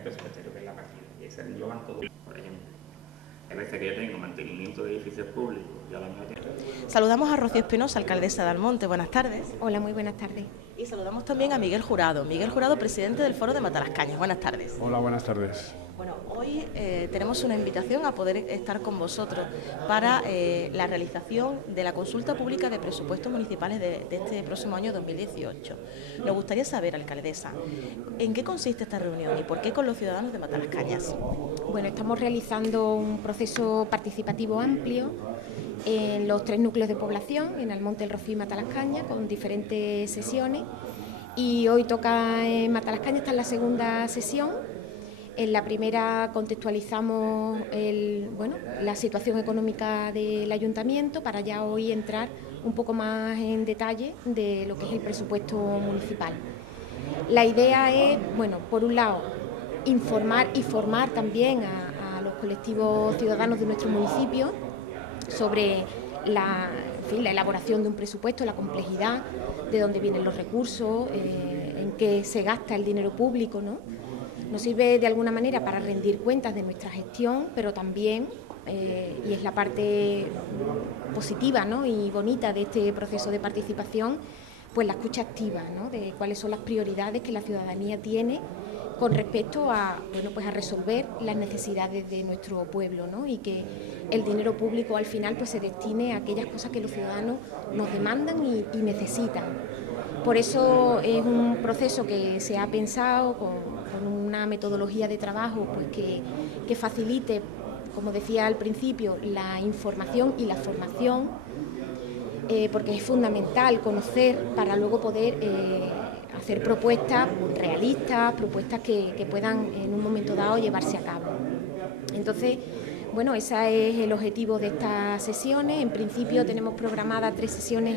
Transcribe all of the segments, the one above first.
presupuestario que es la partida, y ese engloban todo, por ejemplo. Hay veces que yo tengo mantenimiento de edificios públicos, yo la misma tiempo. Saludamos a Rocío Espinosa, alcaldesa de Almonte. Buenas tardes. Hola, muy buenas tardes. Y saludamos también a Miguel Jurado. Miguel Jurado, presidente del Foro de Matalascañas. Buenas tardes. Hola, buenas tardes. Bueno, hoy tenemos una invitación a poder estar con vosotros para la realización de la consulta pública de presupuestos municipales de este próximo año 2018. Nos gustaría saber, alcaldesa, ¿en qué consiste esta reunión y por qué con los ciudadanos de Matalascañas? Bueno, estamos realizando un proceso participativo amplio en los 3 núcleos de población, en Almonte, El Rocío y Matalascañas, con diferentes sesiones. Y hoy toca en Matalascañas, está en la segunda sesión. En la primera contextualizamos la situación económica del ayuntamiento para ya hoy entrar un poco más en detalle de lo que es el presupuesto municipal. La idea es, bueno, por un lado, informar y formar también a los colectivos ciudadanos de nuestro municipio sobre la elaboración de un presupuesto, la complejidad, de dónde vienen los recursos, en qué se gasta el dinero público, ¿no? Nos sirve de alguna manera para rendir cuentas de nuestra gestión, pero también, y es la parte positiva, ¿no?, y bonita de este proceso de participación, pues la escucha activa, ¿no?, de cuáles son las prioridades que la ciudadanía tiene con respecto a, pues a resolver las necesidades de nuestro pueblo, ¿no?, y que el dinero público al final pues se destine a aquellas cosas que los ciudadanos nos demandan y necesitan. Por eso es un proceso que se ha pensado con una metodología de trabajo pues que facilite, como decía al principio, la información y la formación, porque es fundamental conocer para luego poder hacer propuestas realistas, propuestas que puedan en un momento dado llevarse a cabo. Entonces, bueno, ese es el objetivo de estas sesiones. En principio tenemos programadas 3 sesiones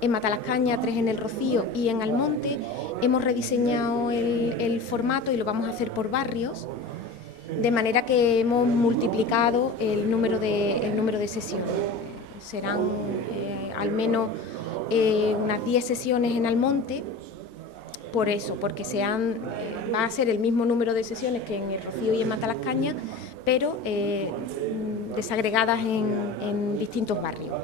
en Matalascañas, 3 en El Rocío y en Almonte. Hemos rediseñado el formato y lo vamos a hacer por barrios, de manera que hemos multiplicado el número de sesiones. Serán al menos unas 10 sesiones en Almonte, por eso, porque va a ser el mismo número de sesiones que en El Rocío y en Matalascañas, pero desagregadas en distintos barrios.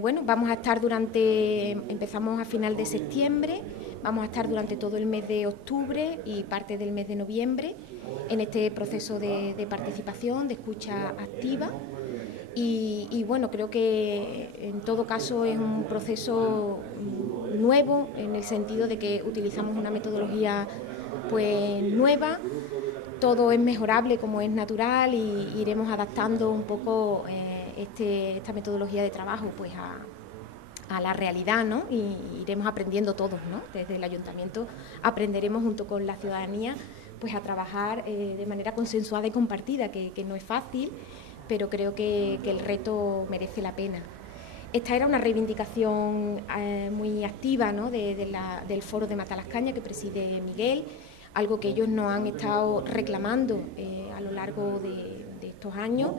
Bueno, vamos a estar empezamos a final de septiembre, vamos a estar durante todo el mes de octubre y parte del mes de noviembre en este proceso de participación, de escucha activa. Y bueno, creo que en todo caso es un proceso nuevo en el sentido de que utilizamos una metodología pues nueva. Todo es mejorable como es natural y iremos adaptando un poco esta metodología de trabajo pues a la realidad, ¿no? Y iremos aprendiendo todos, ¿no? Desde el ayuntamiento aprenderemos junto con la ciudadanía pues a trabajar de manera consensuada y compartida, que no es fácil, pero creo que el reto merece la pena. Esta era una reivindicación muy activa, ¿no?, del Foro de Matalascañas que preside Miguel, algo que ellos nos han estado reclamando a lo largo de estos años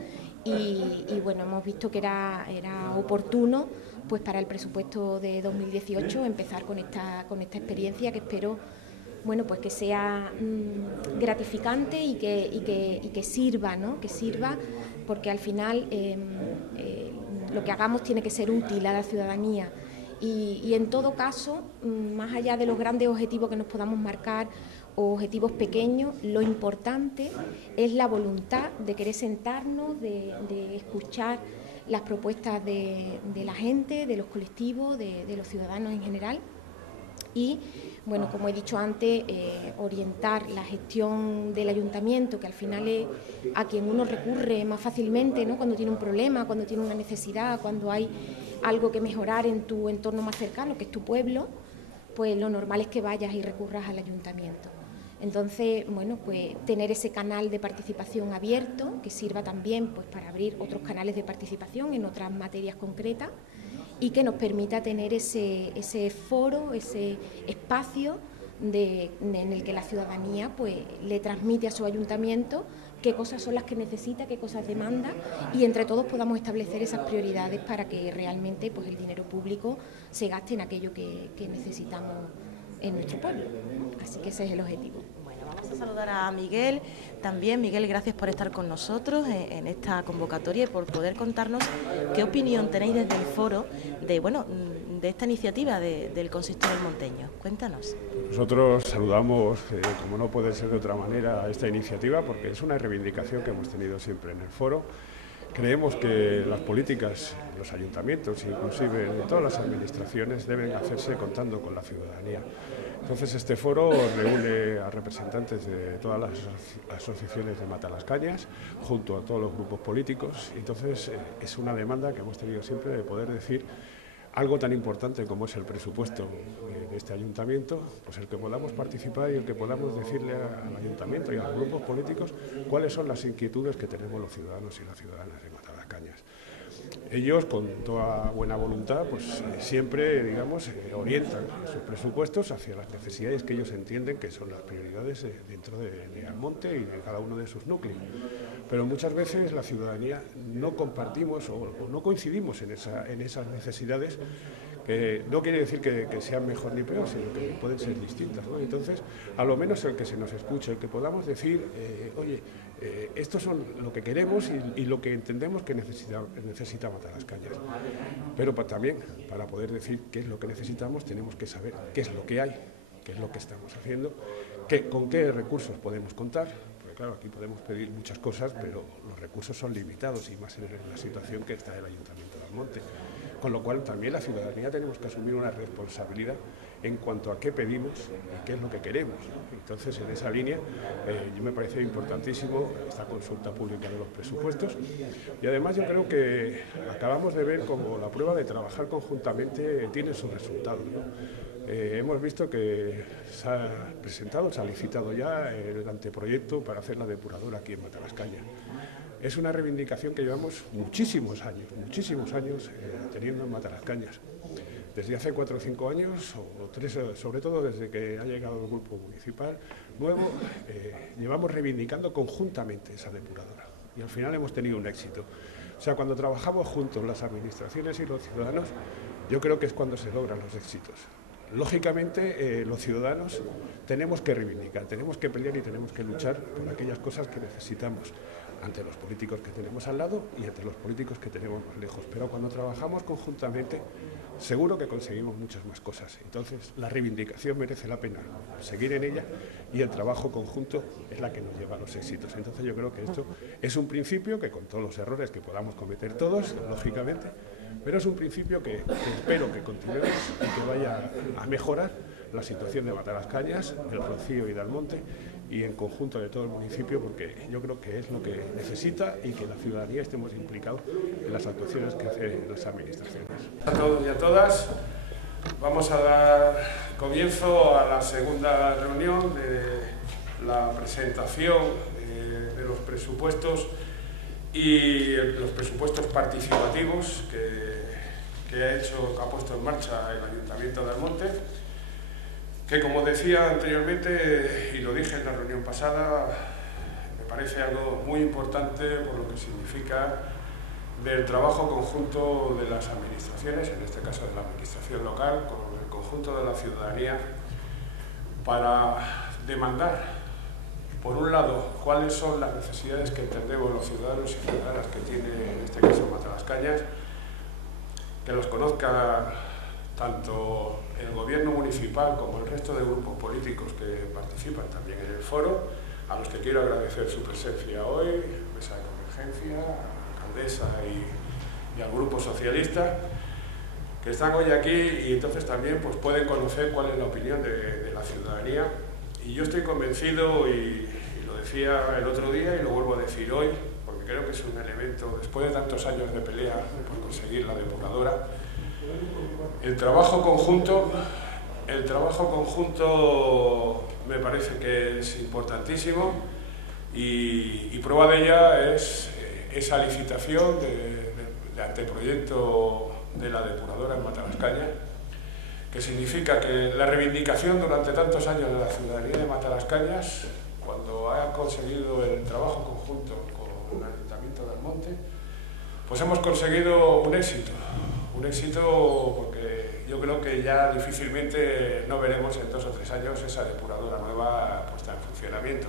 y bueno, hemos visto que era oportuno pues para el presupuesto de 2018 empezar con esta experiencia que espero, bueno, pues que sea gratificante y que sirva, ¿no?, que sirva, porque al final lo que hagamos tiene que ser útil a la ciudadanía y en todo caso, más allá de los grandes objetivos que nos podamos marcar o objetivos pequeños, lo importante es la voluntad de querer sentarnos, de escuchar las propuestas de la gente, de los colectivos, de los ciudadanos en general y, bueno, como he dicho antes, orientar la gestión del ayuntamiento, que al final es a quien uno recurre más fácilmente, ¿no?, cuando tiene un problema, cuando tiene una necesidad, cuando hay algo que mejorar en tu entorno más cercano, que es tu pueblo, pues lo normal es que vayas y recurras al ayuntamiento. Entonces, bueno, pues tener ese canal de participación abierto, que sirva también pues para abrir otros canales de participación en otras materias concretas y que nos permita tener ese foro, ese espacio en el que la ciudadanía pues le transmite a su ayuntamiento qué cosas son las que necesita, qué cosas demanda y entre todos podamos establecer esas prioridades para que realmente pues el dinero público se gaste en aquello que necesitamos en nuestro pueblo. Así que ese es el objetivo. Bueno, vamos a saludar a Miguel. También, Miguel, gracias por estar con nosotros en esta convocatoria y por poder contarnos qué opinión tenéis desde el foro de esta iniciativa del Consistorio almonteño. Cuéntanos. Nosotros saludamos, como no puede ser de otra manera, esta iniciativa porque es una reivindicación que hemos tenido siempre en el foro. Creemos que las políticas, los ayuntamientos, inclusive de todas las administraciones, deben hacerse contando con la ciudadanía. Entonces este foro reúne a representantes de todas las asociaciones de Matalascañas, junto a todos los grupos políticos. Entonces es una demanda que hemos tenido siempre de poder decir algo tan importante como es el presupuesto de este ayuntamiento, pues el que podamos participar y el que podamos decirle al ayuntamiento y a los grupos políticos cuáles son las inquietudes que tenemos los ciudadanos y las ciudadanas de Matalascañas. Ellos, con toda buena voluntad, pues siempre, digamos, orientan sus presupuestos hacia las necesidades que ellos entienden que son las prioridades dentro de Almonte y de cada uno de sus núcleos. Pero muchas veces la ciudadanía no compartimos o no coincidimos en esas necesidades, que no quiere decir que sean mejor ni peor, sino que pueden ser distintas, ¿no? Entonces, a lo menos el que se nos escuche, el que podamos decir, oye, estos son lo que queremos y lo que entendemos que necesita Matalascañas. Pero también, para poder decir qué es lo que necesitamos, tenemos que saber qué es lo que hay, qué es lo que estamos haciendo, con qué recursos podemos contar. Porque claro, aquí podemos pedir muchas cosas, pero los recursos son limitados y más en la situación que está el Ayuntamiento de Almonte. Con lo cual también la ciudadanía tenemos que asumir una responsabilidad en cuanto a qué pedimos y qué es lo que queremos. Entonces, en esa línea, yo me parece importantísimo esta consulta pública de los presupuestos y además yo creo que acabamos de ver cómo la prueba de trabajar conjuntamente tiene sus resultados, ¿no? Hemos visto que se ha presentado, se ha licitado ya el anteproyecto para hacer la depuradora aquí en Matalascañas. Es una reivindicación que llevamos muchísimos años teniendo en Matalascañas. Desde hace 4 o 5 años, o 3, sobre todo desde que ha llegado el grupo municipal nuevo, llevamos reivindicando conjuntamente esa depuradora. Y al final hemos tenido un éxito. O sea, cuando trabajamos juntos las administraciones y los ciudadanos, yo creo que es cuando se logran los éxitos. Lógicamente, los ciudadanos tenemos que reivindicar, tenemos que pelear y tenemos que luchar por aquellas cosas que necesitamos ante los políticos que tenemos al lado y ante los políticos que tenemos más lejos. Pero cuando trabajamos conjuntamente, seguro que conseguimos muchas más cosas. Entonces, la reivindicación merece la pena seguir en ella y el trabajo conjunto es la que nos lleva a los éxitos. Entonces, yo creo que esto es un principio que, con todos los errores que podamos cometer todos, lógicamente, pero es un principio que espero que continuemos y que vaya a mejorar la situación de Matalascañas, del Rocío y de Almonte y en conjunto de todo el municipio, porque yo creo que es lo que necesita y que la ciudadanía estemos implicados en las actuaciones que hacen las administraciones. A todos y a todas, vamos a dar comienzo a la segunda reunión de la presentación de los presupuestos y los presupuestos participativos que ha puesto en marcha el Ayuntamiento de Almonte, que, como decía anteriormente y lo dije en la reunión pasada, me parece algo muy importante por lo que significa del trabajo conjunto de las administraciones, en este caso de la administración local, con el conjunto de la ciudadanía, para demandar, por un lado, cuáles son las necesidades que entendemos los ciudadanos y ciudadanas que tiene, en este caso, Matalascañas, que los conozca tanto el gobierno municipal como el resto de grupos políticos que participan también en el foro, a los que quiero agradecer su presencia hoy, Mesa de Convergencia, a la alcaldesa y al grupo socialista, que están hoy aquí y entonces también pues, pueden conocer cuál es la opinión de la ciudadanía. Y yo estoy convencido, y lo decía el otro día y lo vuelvo a decir hoy, porque creo que es un elemento, después de tantos años de pelea por conseguir la depuradora, el trabajo conjunto me parece que es importantísimo y prueba de ella es esa licitación de anteproyecto de la depuradora en Matalascañas, que significa que la reivindicación durante tantos años de la ciudadanía de Matalascañas, cuando ha conseguido el trabajo conjunto con el Ayuntamiento de Almonte, pues hemos conseguido un éxito porque yo creo que ya difícilmente no veremos en 2 o 3 años esa depuradora nueva puesta en funcionamiento.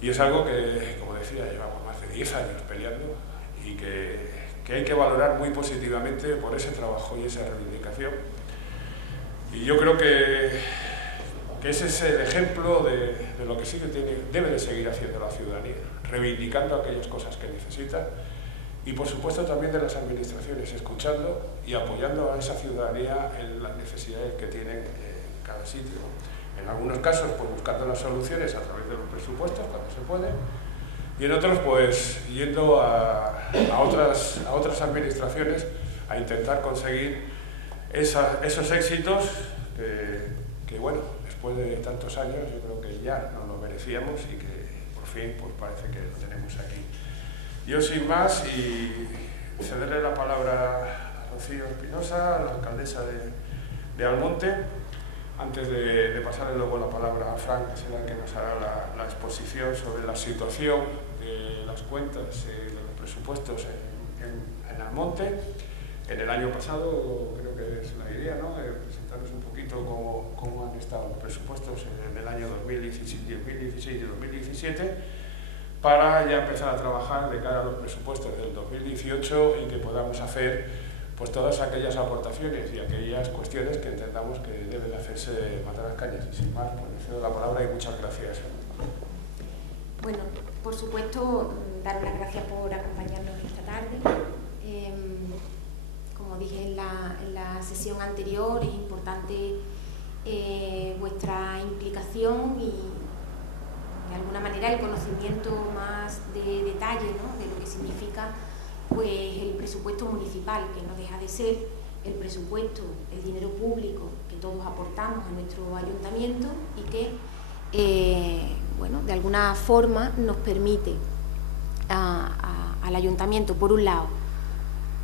Y es algo que, como decía, llevamos más de 10 años peleando y que hay que valorar muy positivamente por ese trabajo y esa reivindicación. Y yo creo que ese es el ejemplo de lo que sí que debe de seguir haciendo la ciudadanía, reivindicando aquellas cosas que necesita y, por supuesto, también de las administraciones, escuchando y apoyando a esa ciudadanía en las necesidades que tienen en cada sitio. En algunos casos, pues buscando las soluciones a través de los presupuestos, cuando se puede, y en otros, pues yendo a otras administraciones a intentar conseguir esos éxitos que, bueno, después de tantos años yo creo que ya nos lo merecíamos y que por fin pues parece que lo tenemos aquí. Yo sin más y cederle la palabra a Rocío Espinosa, la alcaldesa de Almonte, antes de pasarle luego la palabra a Fran, que será el que nos hará la exposición sobre la situación de las cuentas de los presupuestos en Almonte. En el año pasado, creo que es la idea, ¿no?, presentarnos un poquito cómo han estado los presupuestos en el año 2016 y 2017, para ya empezar a trabajar de cara a los presupuestos del 2018 y que podamos hacer pues todas aquellas aportaciones y aquellas cuestiones que entendamos que deben hacerse de Matalascañas. Y sin más, pues le cedo la palabra y muchas gracias. Bueno, por supuesto, daros las gracias por acompañarnos esta tarde. Como dije en la sesión anterior, es importante vuestra implicación y de alguna manera el conocimiento más de detalle, ¿no?, de lo que significa pues el presupuesto municipal, que no deja de ser el presupuesto, el dinero público que todos aportamos a nuestro ayuntamiento y que bueno, de alguna forma nos permite al ayuntamiento, por un lado,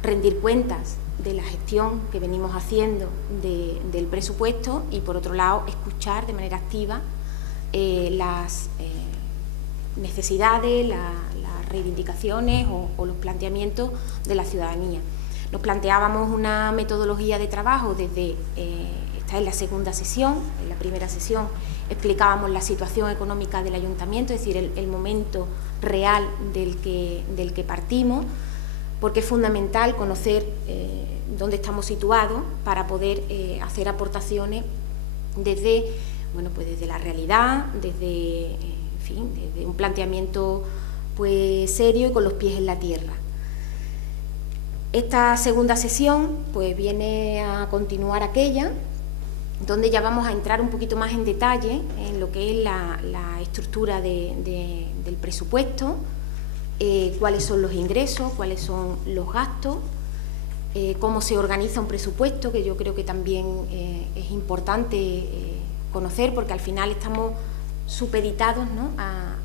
rendir cuentas de la gestión que venimos haciendo del presupuesto y, por otro lado, escuchar de manera activa las necesidades, las reivindicaciones o los planteamientos de la ciudadanía. Nos planteábamos una metodología de trabajo desde, esta es la segunda sesión, en la primera sesión explicábamos la situación económica del ayuntamiento, es decir, el momento real del que partimos, porque es fundamental conocer dónde estamos situados para poder hacer aportaciones desde, bueno, pues desde la realidad, desde, en fin, desde un planteamiento pues serio y con los pies en la tierra. Esta segunda sesión pues viene a continuar aquella, donde ya vamos a entrar un poquito más en detalle en lo que es la estructura del presupuesto, cuáles son los ingresos, cuáles son los gastos, cómo se organiza un presupuesto, que yo creo que también es importante conocer, porque al final estamos supeditados, ¿no?, a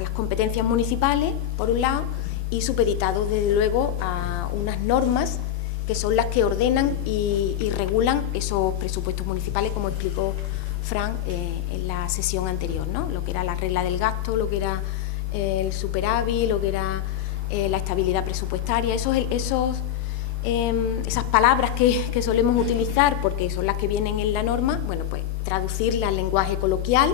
las competencias municipales, por un lado, y supeditados, desde luego, a unas normas que son las que ordenan y regulan esos presupuestos municipales, como explicó Fran en la sesión anterior, ¿no?, lo que era la regla del gasto, lo que era el superávit, lo que era la estabilidad presupuestaria, esas palabras que solemos utilizar porque son las que vienen en la norma, bueno, pues traducirlas al lenguaje coloquial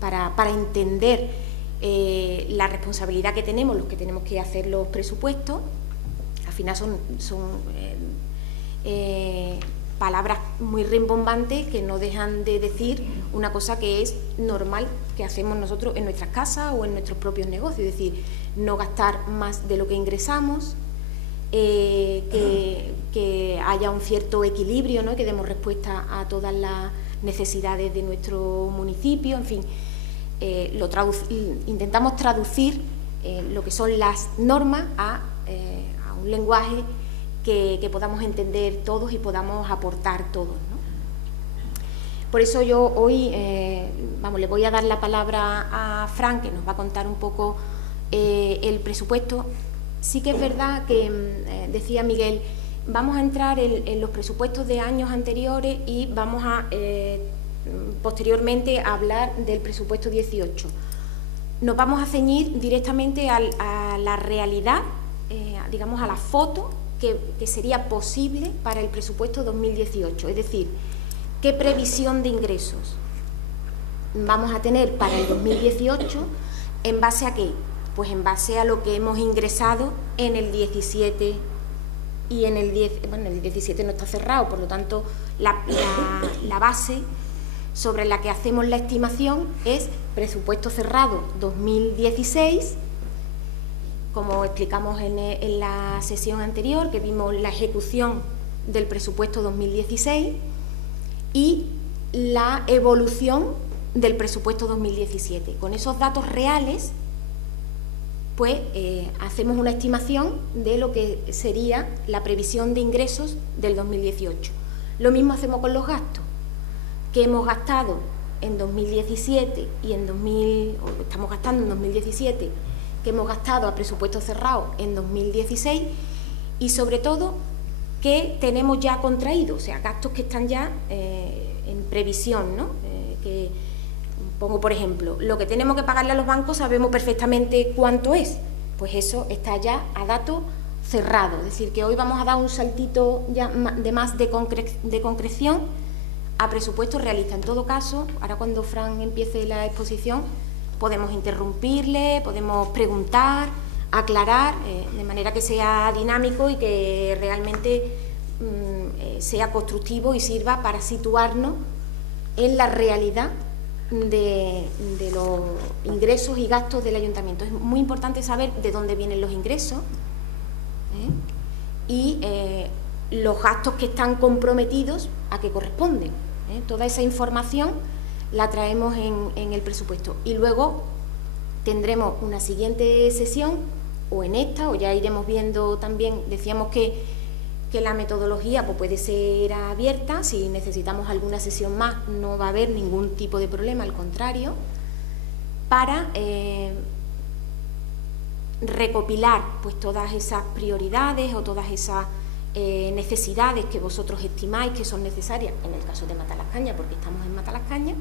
para entender la responsabilidad que tenemos, los que tenemos que hacer los presupuestos. Al final son palabras muy rimbombantes que no dejan de decir una cosa que es normal que hacemos nosotros en nuestras casas o en nuestros propios negocios, es decir, no gastar más de lo que ingresamos, que haya un cierto equilibrio, ¿no?, que demos respuesta a todas las necesidades de nuestro municipio, en fin, intentamos traducir lo que son las normas a un lenguaje que podamos entender todos y podamos aportar todos, ¿no? Por eso yo hoy, le voy a dar la palabra a Fran, que nos va a contar un poco el presupuesto. Sí que es verdad que, decía Miguel, vamos a entrar en los presupuestos de años anteriores y vamos a posteriormente a hablar del presupuesto 18. Nos vamos a ceñir directamente a la realidad, digamos a la foto que sería posible para el presupuesto 2018, es decir, qué previsión de ingresos vamos a tener para el 2018, ¿en base a qué? Pues en base a lo que hemos ingresado en el 17 y en el 10, bueno, el 17 no está cerrado, por lo tanto la base sobre la que hacemos la estimación es presupuesto cerrado 2016, como explicamos en la sesión anterior, que vimos la ejecución del presupuesto 2016 y la evolución del presupuesto 2017. Con esos datos reales, pues hacemos una estimación de lo que sería la previsión de ingresos del 2018. Lo mismo hacemos con los gastos, que hemos gastado en 2017 y estamos gastando en 2017, que hemos gastado a presupuesto cerrado en 2016 y sobre todo que tenemos ya contraído, o sea, gastos que están ya en previsión, ¿no? Que pongo por ejemplo, lo que tenemos que pagarle a los bancos sabemos perfectamente cuánto es, pues eso está ya a dato cerrado, es decir, que hoy vamos a dar un saltito ya de concreción a presupuesto realista. En todo caso, ahora cuando Fran empiece la exposición, podemos interrumpirle, podemos preguntar, aclarar, de manera que sea dinámico y que realmente sea constructivo y sirva para situarnos en la realidad de los ingresos y gastos del ayuntamiento. Es muy importante saber de dónde vienen los ingresos y los gastos que están comprometidos a qué corresponden. Toda esa información la traemos en el presupuesto y luego tendremos una siguiente sesión o en esta, o ya iremos viendo también, decíamos que la metodología pues, puede ser abierta, si necesitamos alguna sesión más no va a haber ningún tipo de problema, al contrario, para recopilar pues, todas esas prioridades o todas esas necesidades que vosotros estimáis que son necesarias, en el caso de Matalascaña, porque estamos en Matalascaña,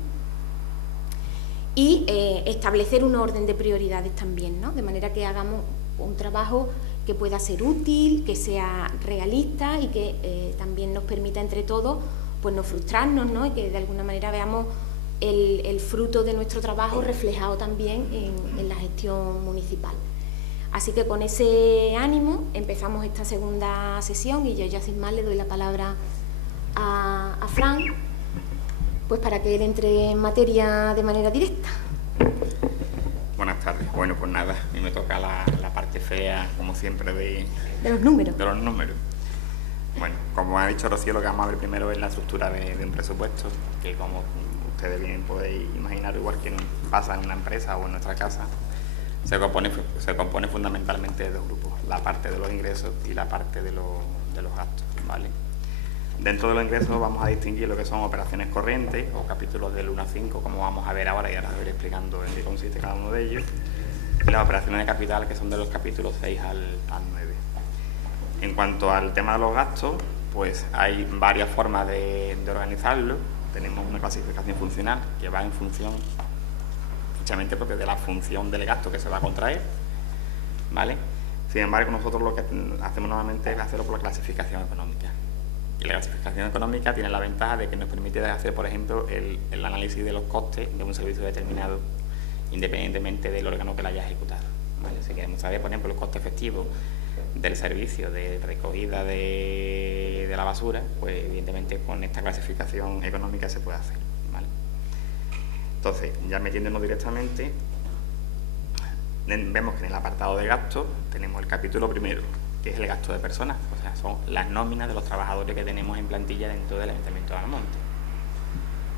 y establecer un orden de prioridades también, ¿no? De manera que hagamos un trabajo que pueda ser útil, que sea realista y que también nos permita entre todos pues no frustrarnos, ¿no? Y que de alguna manera veamos el fruto de nuestro trabajo reflejado también en la gestión municipal. Así que con ese ánimo empezamos esta segunda sesión y yo ya sin más le doy la palabra a Fran, pues para que él entre en materia de manera directa. Buenas tardes. Bueno, pues nada, a mí me toca la parte fea, como siempre, de los números. De los números. Bueno, como ha dicho Rocío, lo que vamos a ver primero es la estructura de un presupuesto, que como ustedes bien podéis imaginar, igual que pasa en una empresa o en nuestra casa, se compone fundamentalmente de dos grupos, la parte de los ingresos y la parte de los gastos, ¿vale? Dentro de los ingresos vamos a distinguir lo que son operaciones corrientes o capítulos del 1 a 5, como vamos a ver ahora y ahora os iré explicando en qué consiste cada uno de ellos, y las operaciones de capital, que son de los capítulos 6 al 9. En cuanto al tema de los gastos, pues hay varias formas de organizarlo. Tenemos una clasificación funcional que va en función precisamente porque de la función del gasto que se va a contraer, ¿vale? Sin embargo, nosotros lo que hacemos normalmente es hacerlo por la clasificación económica. Y la clasificación económica tiene la ventaja de que nos permite hacer, por ejemplo, el análisis de los costes de un servicio determinado, independientemente del órgano que la haya ejecutado, ¿vale? Si queremos saber, por ejemplo, los costes efectivos del servicio de recogida de la basura, pues evidentemente con esta clasificación económica se puede hacer, ¿vale? Entonces, ya metiéndonos directamente, vemos que en el apartado de gastos tenemos el capítulo primero, que es el gasto de personas, o sea, son las nóminas de los trabajadores que tenemos en plantilla dentro del Ayuntamiento de Almonte,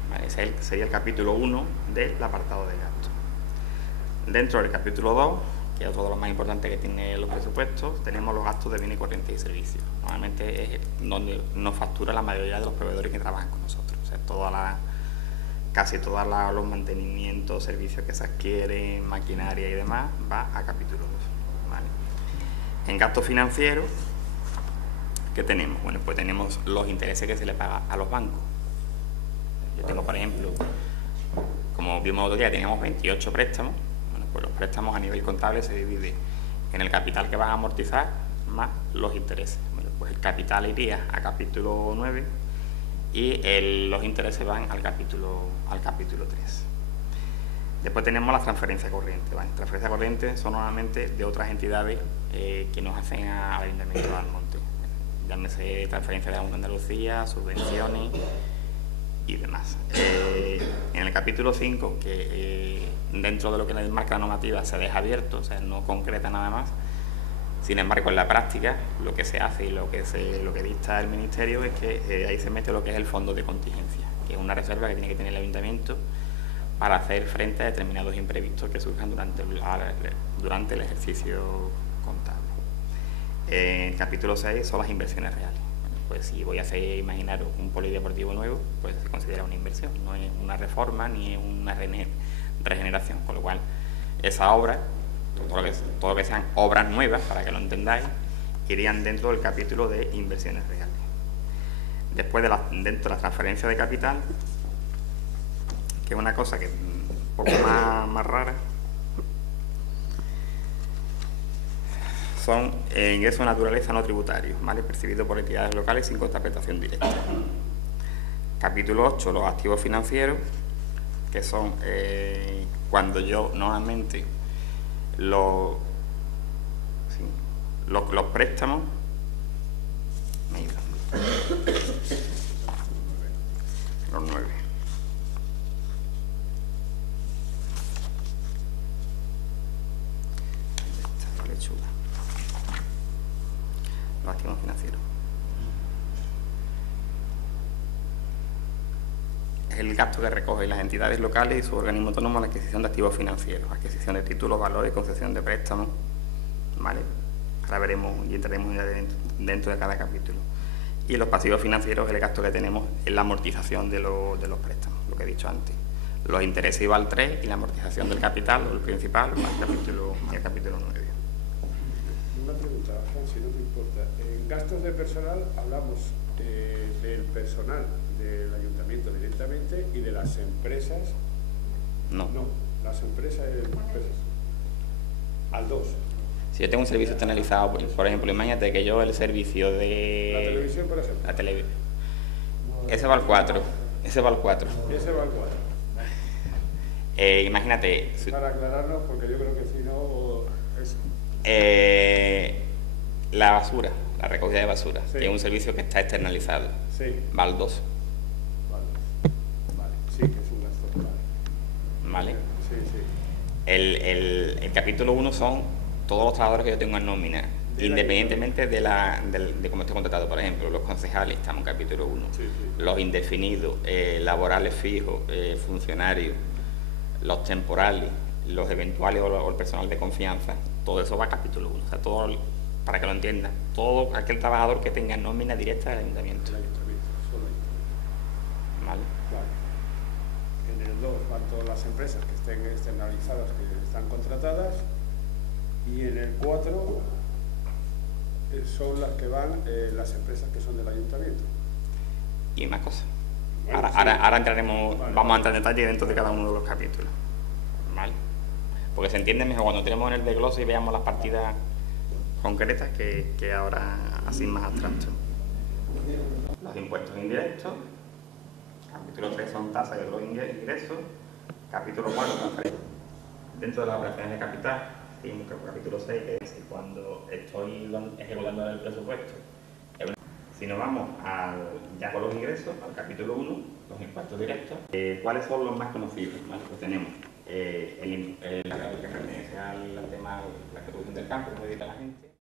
¿vale? Ese sería el capítulo 1 del apartado de gastos. Dentro del capítulo 2, que es otro de los más importantes que tiene los presupuestos, tenemos los gastos de bienes corrientes y servicios. Normalmente es donde nos factura la mayoría de los proveedores que trabajan con nosotros, o sea, casi todos los mantenimientos, servicios que se adquieren, maquinaria y demás, va a capítulo 2, ¿vale? En gastos financieros, ¿qué tenemos? Bueno, pues tenemos los intereses que se le paga a los bancos. Yo tengo, por ejemplo, como vimos el otro día, teníamos 28 préstamos. Bueno, pues los préstamos a nivel contable se dividen en el capital que van a amortizar más los intereses. Bueno, pues el capital iría a capítulo 9 y los intereses van al capítulo 3. Después tenemos las transferencias corrientes. ¿Vale? Transferencias corrientes son normalmente de otras entidades que nos hacen al Ayuntamiento de Almonte. Llámese transferencias de la Junta de Andalucía, subvenciones y demás. En el capítulo 5, que dentro de lo que marca la normativa se deja abierto, o sea, no concreta nada más. Sin embargo, en la práctica, lo que se hace y lo que dicta el Ministerio es que ahí se mete lo que es el fondo de contingencia, que es una reserva que tiene que tener el Ayuntamiento para hacer frente a determinados imprevistos que surjan durante el ejercicio contable. El capítulo 6 son las inversiones reales. Pues si voy a hacer, imaginaros, un polideportivo nuevo, pues se considera una inversión, no es una reforma ni es una regeneración, con lo cual esa obra, todo lo que sean obras nuevas, para que lo entendáis, irían dentro del capítulo de inversiones reales. Después dentro de la transferencia de capital, que es una cosa que es un poco más rara, son ingresos de naturaleza no tributarios, ¿vale? Percibidos por entidades locales sin contraprestación directa. Capítulo 8, los activos financieros, que son cuando yo normalmente los préstamos los 9. Los activos financieros. Es el gasto que recogen las entidades locales y su organismo autónomo en la adquisición de activos financieros, adquisición de títulos, valores, concesión de préstamos, ¿vale? Ahora veremos y entraremos ya dentro de cada capítulo. Y los pasivos financieros es el gasto que tenemos en la amortización de los préstamos, lo que he dicho antes. Los intereses iban al 3 y la amortización del capital o el principal va al capítulo 9. Una pregunta, Juan, si no te importa. En gastos de personal hablamos del personal del ayuntamiento directamente y de las empresas. No, las empresas al 2. Si yo tengo un servicio externalizado, por ejemplo, imagínate que yo el servicio de... La televisión, por ejemplo. La televisión. Ese va al 4. Ese va al 4. Imagínate... Para aclararnos, porque yo creo que si no... la basura, la recogida de basura, sí, que es un servicio que está externalizado. Sí. Va al 2. Vale, sí, que es un gasto. ¿Vale? Sí, sí. El capítulo 1 son todos los trabajadores que yo tengo en nómina, independientemente de cómo esté contratado. Por ejemplo, los concejales estamos en capítulo 1, sí, sí. Los indefinidos, laborales fijos, funcionarios, los temporales, los eventuales o el personal de confianza, todo eso va a capítulo 1. O sea, todo, para que lo entiendan, todo aquel trabajador que tenga nómina directa del ayuntamiento. ¿Vale? Vale. En el 2 van todas las empresas que estén externalizadas, que están contratadas, y en el 4 son las que van las empresas que son del ayuntamiento. Y más cosas. Bueno, ahora entraremos, vale, vamos a entrar en detalle dentro de cada uno de los capítulos. ¿Vale? Porque se entiende mejor cuando tenemos en el desglose y veamos las partidas concretas que ahora así más abstracto. Los impuestos indirectos, capítulo 3 son tasas y otros ingresos, capítulo 4 transferencias. Dentro de las operaciones de capital, capítulo 6, que es cuando estoy ejecutando el presupuesto. Si nos vamos ya con los ingresos, al capítulo 1, los impuestos directos, ¿cuáles son los más conocidos? ¿Vale? Pues tenemos el que pertenece al tema de la reproducción del campo, como dice la gente.